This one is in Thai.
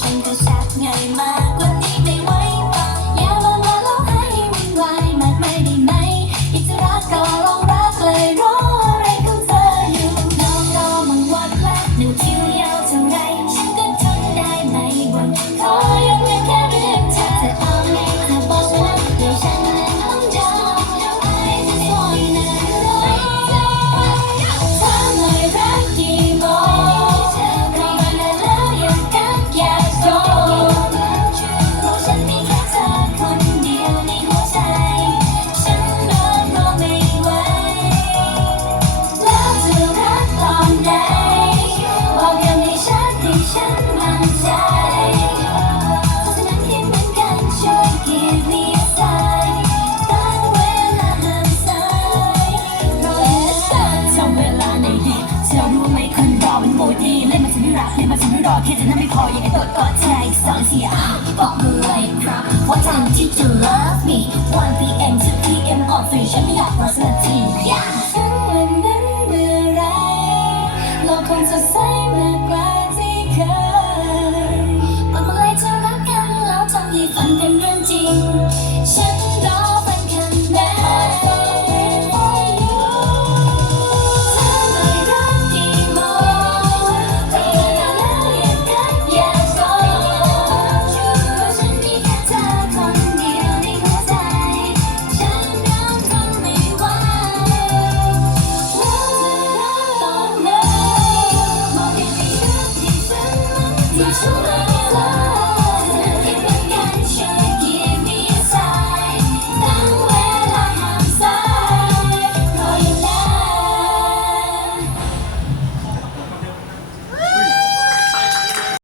sing the sound. อแค่นั้นไม่พออยังไงตัวก็ใจสองเสียบอกมือเลยครับว่าทำที่จะ love me 1 p.m. 2 p.m. on free ฉันไม่อยากรอสักที yeah